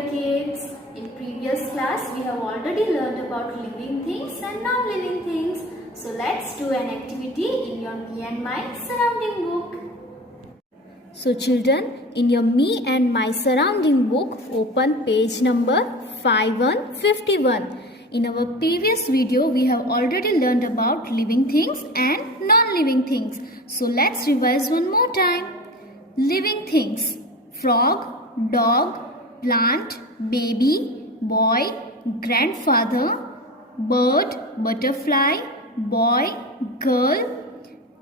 dear kids. In previous class we have already learned about living things and non-living things. So let's do an activity in your Me and My Surrounding book. So children, in your Me and My Surrounding book, open page number 5151. In our previous video we have already learned about living things and non-living things. So let's revise one more time. Living things: frog, dog, plant, baby, boy, grandfather, bird, butterfly, boy, girl,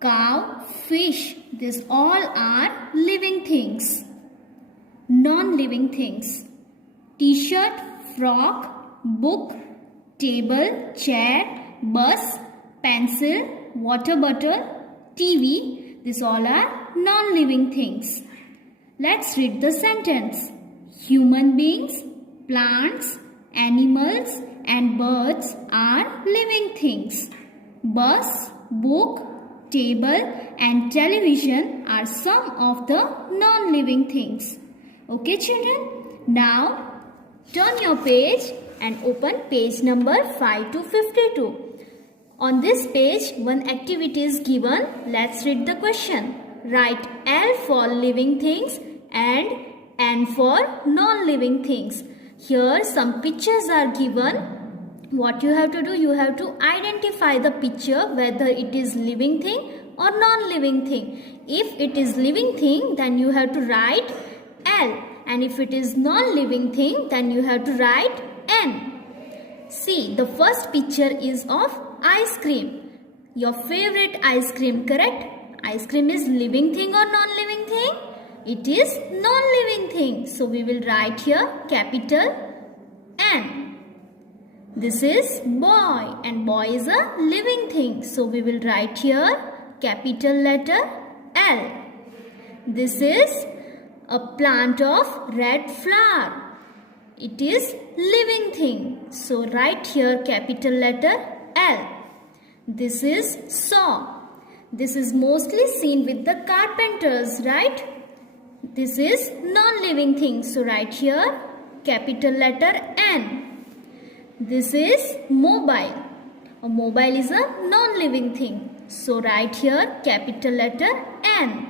cow, fish. These all are living things. Non-living things: t-shirt, frock, book, table, chair, bus, pencil, water bottle, TV. These all are non-living things. Let's read the sentence. Human beings, plants, animals and birds are living things. Bus, book, table and television are some of the non-living things. Okay children? Now turn your page and open page number 5 to 52. On this page, one activity is given. Let's read the question. Write L for living things and N for non-living things. Here some pictures are given. What you have to do, you have to identify the picture whether it is living thing or non-living thing. If it is living thing, then you have to write L. And if it is non-living thing, then you have to write N. See, the first picture is of ice cream. Your favorite ice cream, correct? Ice cream is living thing or non-living thing? It is non-living thing. So we will write here capital N. This is boy and boy is a living thing. So we will write here capital letter L. This is a plant of red flower. It is living thing. So write here capital letter L. This is saw. This is mostly seen with the carpenters, right? This is non-living thing. So write here capital letter N. This is mobile. A mobile is a non-living thing. So write here capital letter N.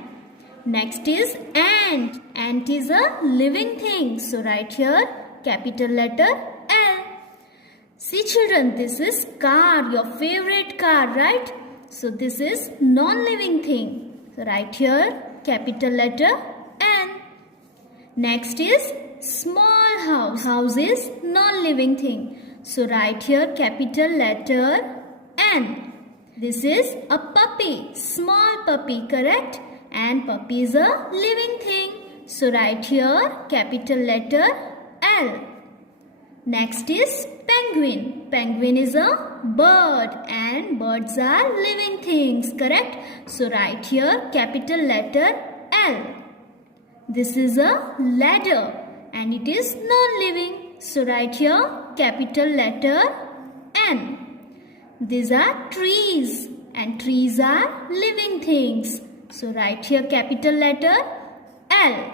Next is ant. Ant is a living thing. So write here capital letter L. See children, this is car, your favorite car, right? So this is non-living thing. So write here capital letter N. Next is small house. House is non-living thing. So write here capital letter N. This is a puppy, small puppy, correct? And puppy is a living thing. So write here capital letter L. Next is penguin. Penguin is a bird and birds are living things, correct? So write here capital letter L. This is a ladder and it is non-living. So write here capital letter N. These are trees and trees are living things. So write here capital letter L.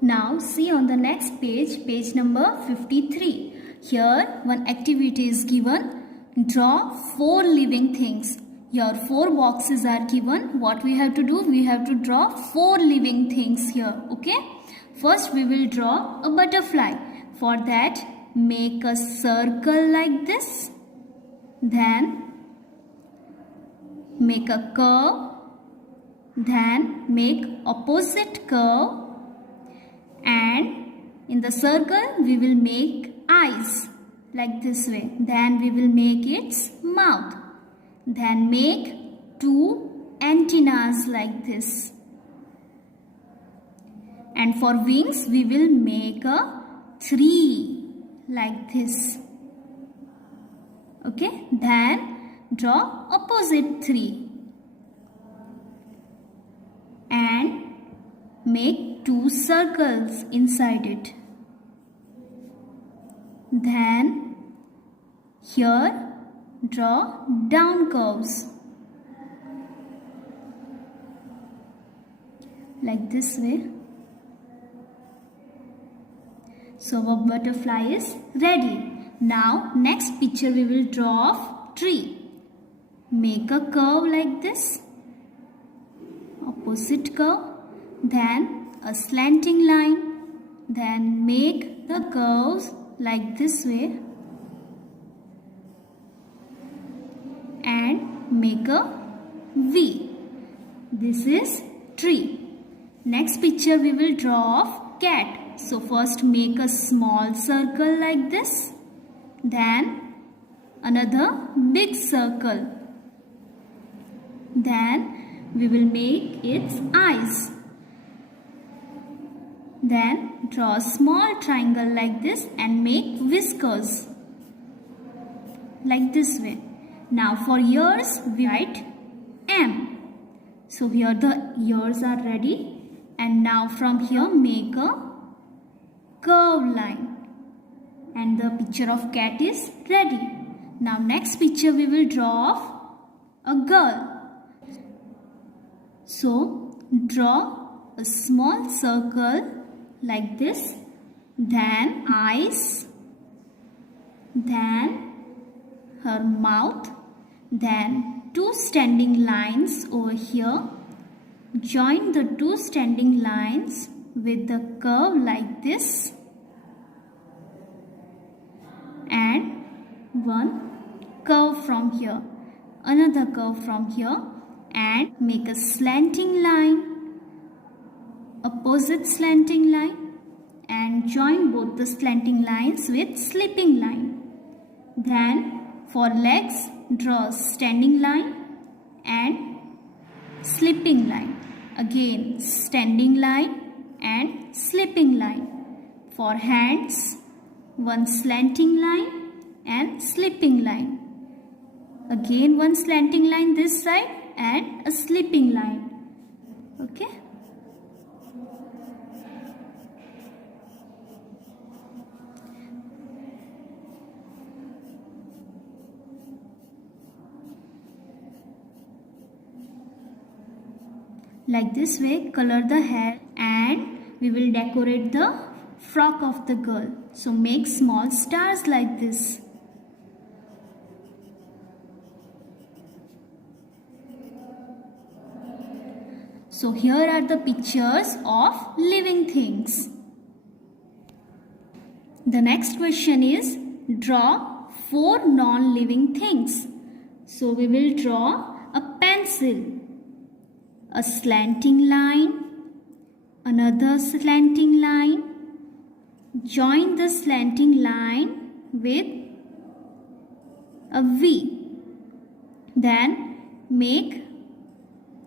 Now see on the next page, page number 53. Here one activity is given. Draw 4 living things. Here 4 boxes are given. What we have to do? We have to draw 4 living things here. Okay. First we will draw a butterfly. For that make a circle like this. Then make a curve. Then make opposite curve. And in the circle we will make eyes like this way. Then we will make its mouth. Then make 2 antennas like this. And for wings we will make a 3 like this. Okay. Then draw opposite 3. And make 2 circles inside it. Then here draw down curves like this way. So our butterfly is ready. Now next picture we will draw of tree. Make a curve like this, opposite curve, then a slanting line, then make the curves like this way and make a V. This is tree. Next picture we will draw of cat. So first make a small circle like this, then another big circle. Then we will make its eyes. Then draw a small triangle like this and make whiskers like this way. Now for ears we write M. So here the ears are ready, and now from here make a curve line, and the picture of cat is ready. Now next picture we will draw of a girl. So draw a small circle like this, then eyes, then her mouth, then two standing lines over here. Join the two standing lines with the curve like this, and one curve from here, another curve from here, and make a slanting line, opposite slanting line, and join both the slanting lines with slipping line. Then for legs draw standing line and slipping line. Again standing line and slipping line. For hands, one slanting line and slipping line. Again one slanting line this side and a slipping line. Okay. Like this way, color the hair, and we will decorate the frock of the girl. So make small stars like this. So here are the pictures of living things. The next question is, draw 4 non-living things. So we will draw a pencil, a slanting line, another slanting line, join the slanting line with a V, then make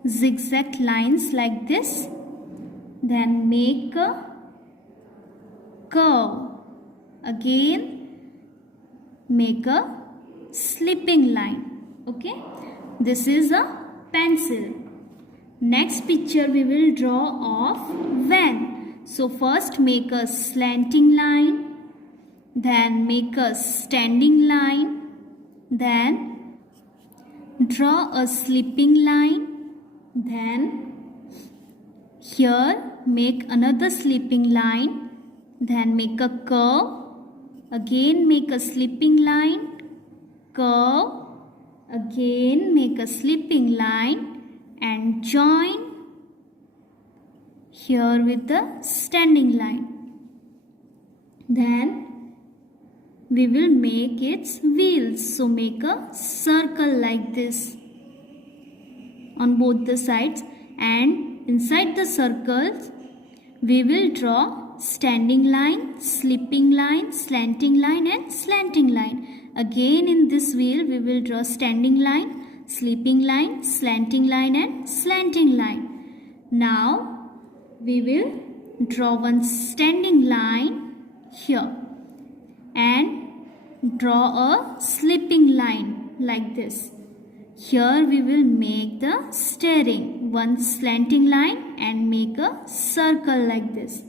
zigzag lines like this, then make a curve, again make a slipping line. Okay, this is a pencil. Next picture we will draw of van. So first make a slanting line, then make a standing line, then draw a slipping line, then here make another slipping line, then make a curve, again make a slipping line, curve, again make a slipping line, and join here with the standing line. Then we will make its wheels. So make a circle like this on both the sides, and inside the circles we will draw standing line, slipping line, slanting line and slanting line. Again in this wheel we will draw standing line, slipping line, slanting line and slanting line. Now we will draw one standing line here and draw a slipping line like this. Here we will make the steering, one slanting line and make a circle like this.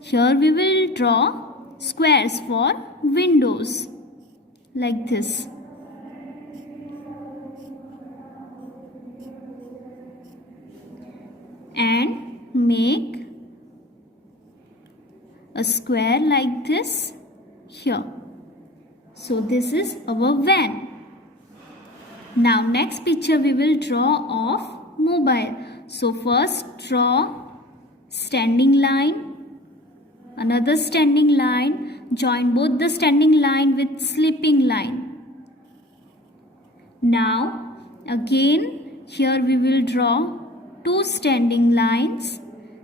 Here we will draw squares for windows like this. And make a square like this here. So this is our van. Now next picture we will draw of mobile. So first draw standing line, another standing line, join both the standing line with sleeping line. Now again here we will draw two standing lines,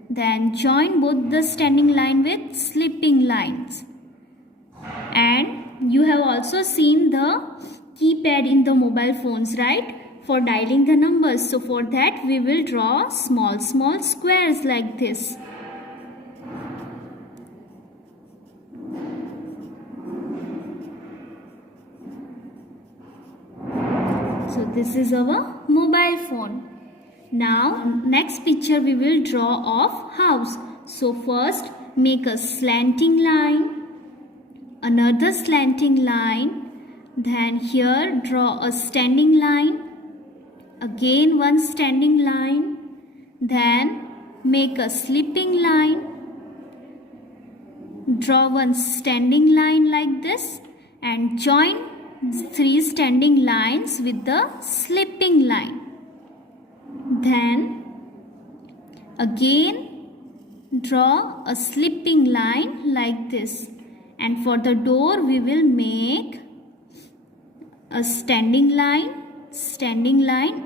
then join both the standing line with sleeping lines. And you have also seen the keypad in the mobile phones, right? For dialing the numbers. So for that we will draw small squares like this. So this is our mobile phone. Now next picture we will draw of house. So first make a slanting line, another slanting line, then here draw a standing line, again one standing line, then make a sleeping line, draw one standing line like this and join three standing lines with the sleeping line. Then again draw a sleeping line like this, and for the door we will make a standing line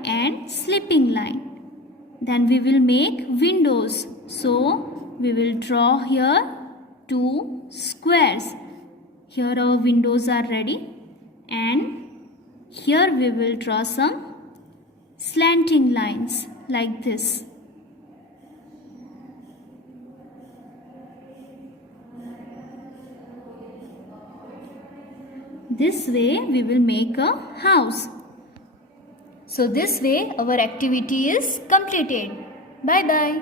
and sleeping line. Then we will make windows. So we will draw here two squares. Here our windows are ready, and here we will draw some slanting lines like this. This way we will make a house. So this way our activity is completed. Bye bye.